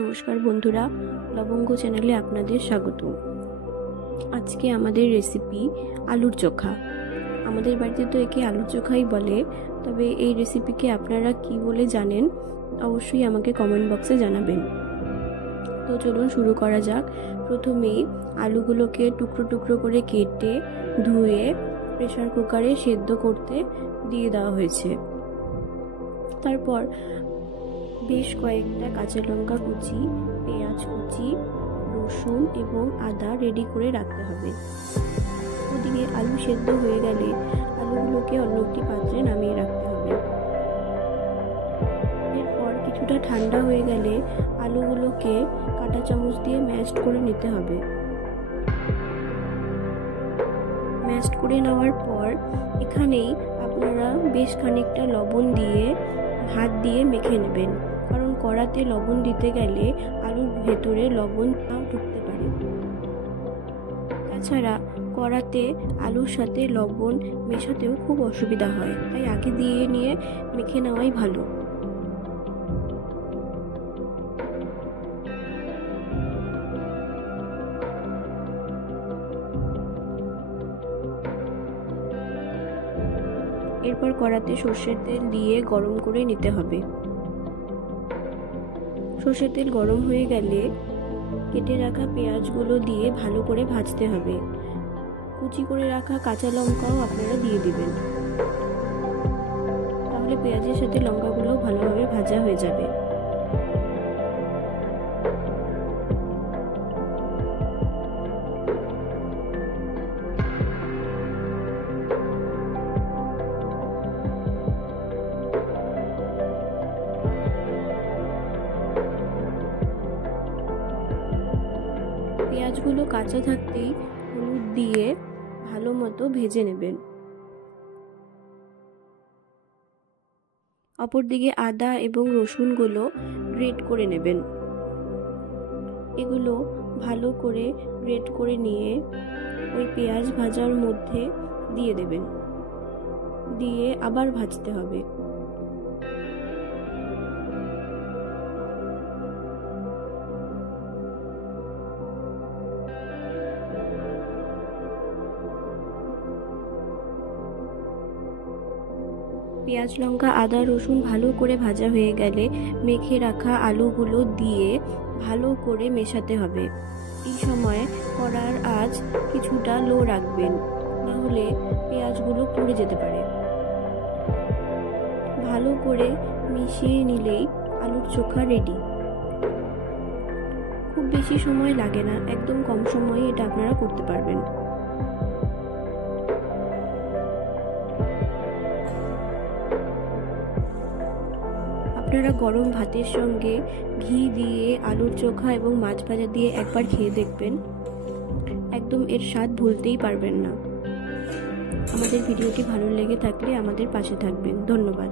নমস্কার বন্ধুরা, লবঙ্গ চ্যানেলে আপনাদের স্বাগত। আজকে আমাদের রেসিপি আলুর চোখা। আমাদের বাড়িতে তো একে আলুর চোখাই বলে, তবে এই রেসিপিকে আপনারা কি বলে জানেন অবশ্যই আমাকে কমেন্ট বক্সে জানাবেন। তো চলুন শুরু করা যাক। প্রথমেই আলুগুলোকে টুকরো টুকরো করে কেটে ধুয়ে প্রেসার কুকারে সেদ্ধ করতে দিয়ে দেওয়া হয়েছে। তারপর বেশ কয়েকটা কাঁচা লঙ্কা কুচি, পেঁয়াজ কুচি, রসুন এবং আদা রেডি করে রাখতে হবে। ওদিকে আলু সেদ্ধ হয়ে গেলে আলুগুলোকে অন্য একটি পাত্রে নামিয়ে রাখতে হবে। এরপর কিছুটা ঠান্ডা হয়ে গেলে আলুগুলোকে কাঁটা চামচ দিয়ে ম্যাশড করে নিতে হবে। ম্যাশড করে নেওয়ার পর এখানেই আপনারা বেশ খানিকটা লবণ দিয়ে হাত দিয়ে মেখে নেবেন, কারণ কড়াতে লবণ দিতে গেলে আলুর ভেতরে লবণ নাও ঢুকতে পারে। তাছাড়া কড়াতে আলুর সাথে লবণ মেশাতেও খুব অসুবিধা হয়, তাই আগে দিয়ে নিয়ে মেখে নেওয়াই ভালো। এরপর কড়াতে সর্ষের তেল দিয়ে গরম করে নিতে হবে। সর্ষের তেল গরম হয়ে গেলে কেটে রাখা পেঁয়াজগুলো দিয়ে ভালো করে ভাজতে হবে। কুচি করে রাখা কাঁচা লঙ্কাও আপনারা দিয়ে দিবেন, তাহলে পেঁয়াজের সাথে লঙ্কাগুলো ভালোভাবে ভাজা হয়ে যাবে। পেঁয়াজগুলো কাঁচা থাকতেই হলুদ দিয়ে ভালো মতো ভেজে নেবেন। অপরদিকে আদা এবং রসুনগুলো গ্রেট করে নেবেন। এগুলো ভালো করে গ্রেট করে নিয়ে ওই পেঁয়াজ ভাজার মধ্যে দিয়ে দেবেন, দিয়ে আবার ভাজতে হবে। পেঁয়াজ লঙ্কা আদা রসুন ভালো করে ভাজা হয়ে গেলে মেখে রাখা আলুগুলো দিয়ে ভালো করে মেশাতে হবে। এই সময় কড়ার আঁচ কিছুটা লো রাখবেন, নাহলে পেঁয়াজগুলো পুড়ে যেতে পারে। ভালো করে মিশিয়ে নিলেই আলুর চোখা রেডি। খুব বেশি সময় লাগে না, একদম কম সময়ে এটা আপনারা করতে পারবেন। আপনারা গরম ভাতের সঙ্গে ঘি দিয়ে আলুর চোখা এবং মাছ ভাজা দিয়ে একবার খেয়ে দেখবেন, একদম এর স্বাদ ভুলতেই পারবেন না। আমাদের ভিডিওটি ভালো লেগে থাকলে আমাদের পাশে থাকবেন। ধন্যবাদ।